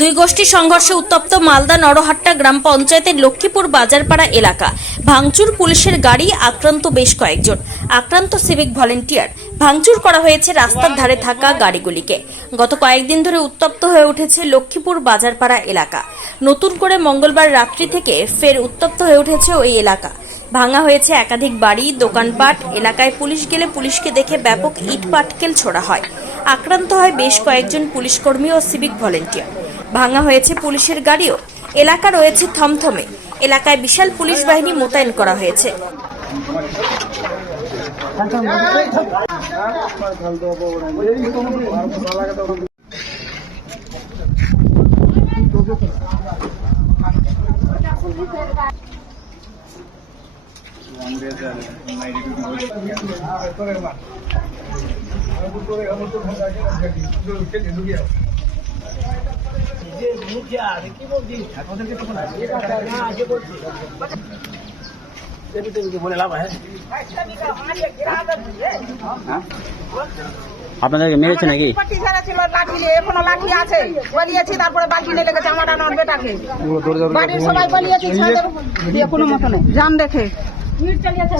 দুই গোষ্ঠী সংঘর্ষে উত্তপ্ত মালদা নরহাট্টা গ্রাম পঞ্চায়েতের লক্ষ্মীপুর বাজারপাড়া এলাকা। ভাঙচুর পুলিশের গাড়ি আক্রান্ত বেশ কয়েকজন। আক্রান্ত সিভিক ভলেন্টিয়ার। ভাঙচুর করা হয়েছে রাস্তার ধারে থাকা গাড়িগুলিকে। গত কয়েকদিন ধরে উত্তপ্ত হয়ে উঠেছে লক্ষ্মীপুর বাজারপাড়া এলাকা। নতুন করে মঙ্গলবার রাত্রি থেকে ফের উত্তপ্ত হয়ে উঠেছে ওই এলাকা। ভাঙা হয়েছে একাধিক বাড়ি, দোকানপাট, এলাকায় পুলিশ গেলে পুলিশকে দেখে ব্যাপক ইট পাটকেল ছোড়া হয়। আক্রান্ত হয় বেশ কয়েকজন পুলিশকর্মী ও সিভিক ভলেন্টিয়ার। ভাঙা হয়েছে পুলিশের গাড়িও। এলাকা রয়েছে থমথমে। এলাকায় বিশাল পুলিশ বাহিনী মোতায়েন করা হয়েছে। আপনাদেরকে মেরেছে নাকি পট্টি ঝাড়া ছিল লাঠি নিয়ে এখনও লাঠি আছে বলিয়েছি তারপরে বালতি নিয়ে লেগেছে আমার বেটাকে বাড়ির সবাই বলিয়েছি দিয়ে কোনো মতো নেই। জান দেখে।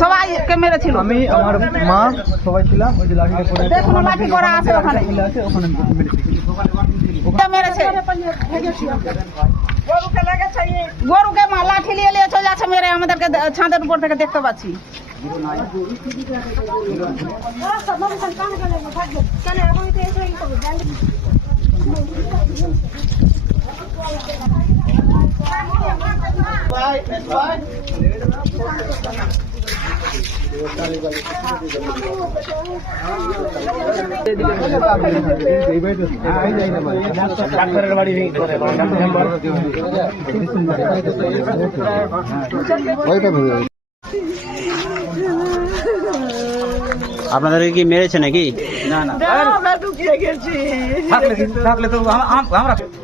সবাইকে মেরেছিল আমি আমার মা সবাই ছিলাম ওই যে লাঠিটা পড়ে দেখুন লাঠি করা আছে ওখানে মিলে আছে ওখানে মেরেছে। গরুকে মা লাঠি নিয়ে নিয়ে চলে যাচ্ছে মেরে আমাদেরকে ছাদের উপর থেকে দেখতে পাচ্ছি। আপনাদেরকে কি মেরেছে নাকি? না না। আমরা ঢুকিয়ে গেছি। থাকলে থাকলে তো আম-